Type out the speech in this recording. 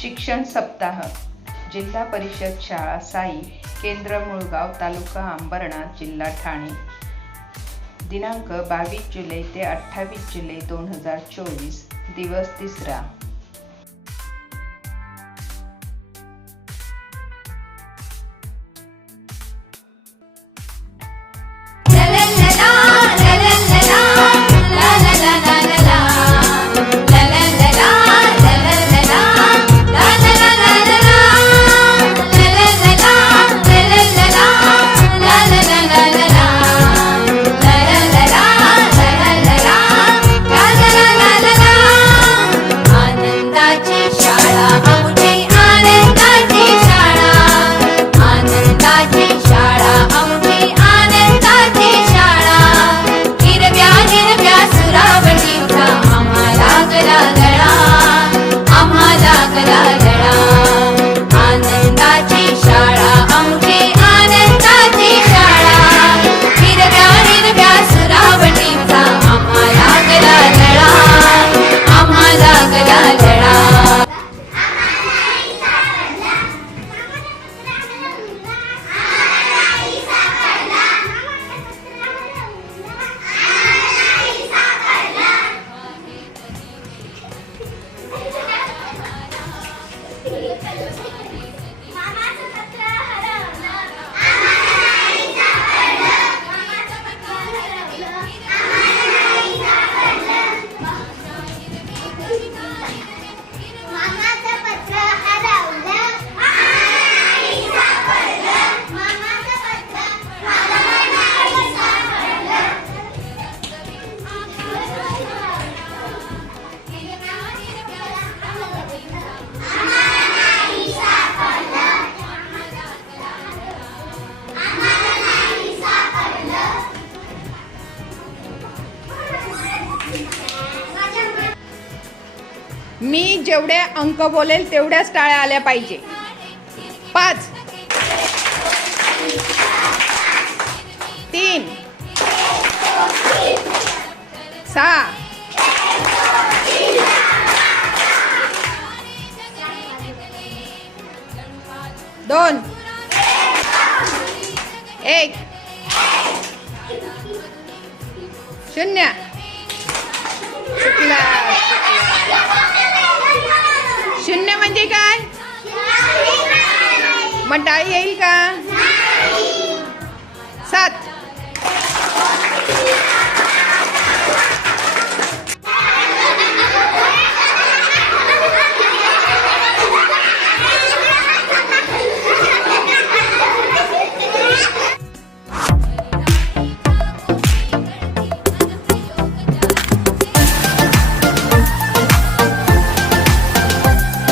शिक्षण सप्ताह जिल्हा परिषद शाळा साई केंद्र मुळगाव तालुका अंबरनाथ जिल्हा ठाणे. दिनांक बावीस जुलै ते अठ्ठावीस जुलै दोन हजार चोवीस दिवस तिसरा. मी जेवढे अंक बोलेल तेवढ्याच टाळ्या आल्या पाहिजे. पाच. तीन. सहा. दोन. एक. शून्य. म्हणजे काय? मग टाळी येईल का?